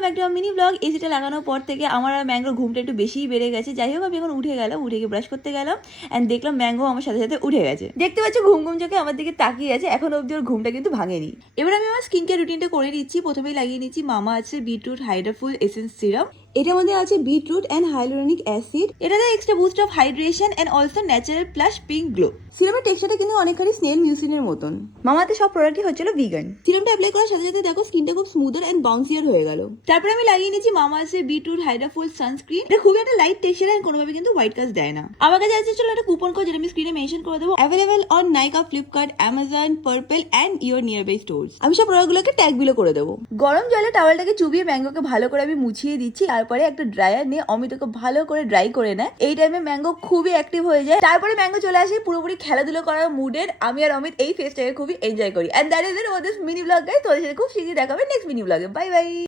Welcome back to mini blog. এসিটা লাগানোর পর থেকে আমার আর ম্যাঙ্গোর ঘুমটা একটু বেশিই বেড়ে গেছে। যাই হোক, আমি এখন উঠে গেলাম, উঠে গিয়ে ব্রাশ করতে গেলাম অ্যান্ড দেখলাম ম্যাঙ্গো আমার সাথে সাথে উঠে গেছে। দেখতে পাচ্ছি ঘুম ঘুম চোখে আমার দিকে তাকিয়ে আছে, এখন অব্দি ওর ঘুমটা কিন্তু ভাঙেনি। এবার আমি আমার স্কিন কেয়ার রুটিনটা করে নিচ্ছি। প্রথমেই লাগিয়ে নিচ্ছি মামা আছে বিটরুট হাইড্রাফুল এসেন্স সিরাম। এটার মধ্যে আছে বিটরুট অ্যান্ড হাইলোরনিক অ্যাসিড। এটাতে extra boost of hydration and also natural plus pink glow. সিরামের টেক্সচারটা কিন্তু অনেকখানি স্নেল মিউসিনের মতন। মামাতে সব প্রোডাক্টই হচ্ছিল ভিগান। সিরামটা অ্যাপ্লাই করার সাথে সাথে দেখো স্কিনটা খুব স্মুদার অ্যান্ড বাউন্সিয়ার হয়ে গেল। তারপরে আমি লাগিয়ে নিচ্ছি মামা আছে বিটরুট হাইড্রাফুল সানস্ক্রিন। এটা খুবই একটা লাইট টেক্সচার অ্যান্ড কোনোভাবে কিন্তু হোয়াইট কাস্ট দেয় না। আমার কাছে আছে চলো একটা কুপন কোড, যেটা আমি স্ক্রিনে মেনশন করে দেবো। Available on Nykaa, Flipkart, Amazon, Purplle and your nearby stores. আমি সব প্রোডাক্টগুলোকে ট্যাগ বিলো করে দেবো। গরম জলে টাওয়ালটাকে চুবিয়ে ম্যাঙ্গোকে ভালো করে আমি মুছিয়ে দিচ্ছি। তারপরে একটা ড্রায়ার নিয়ে অমিতকে ভালো করে ড্রাই করে নেয়। এই টাইমে ম্যাঙ্গো খুবই অ্যাক্টিভ হয়ে যায়। তারপরে ম্যাঙ্গো চলে আসে পুরোপুরি খেলাধুলো করার মুডের। আমি আর অমিত এই ফেসটাকে খুবই এনজয় করি। And that is it for this mini vlog guys. তোমাদের সাথে খুব শীঘ্রই দেখা হবে নেক্সট মিনি ব্লগে। Bye by.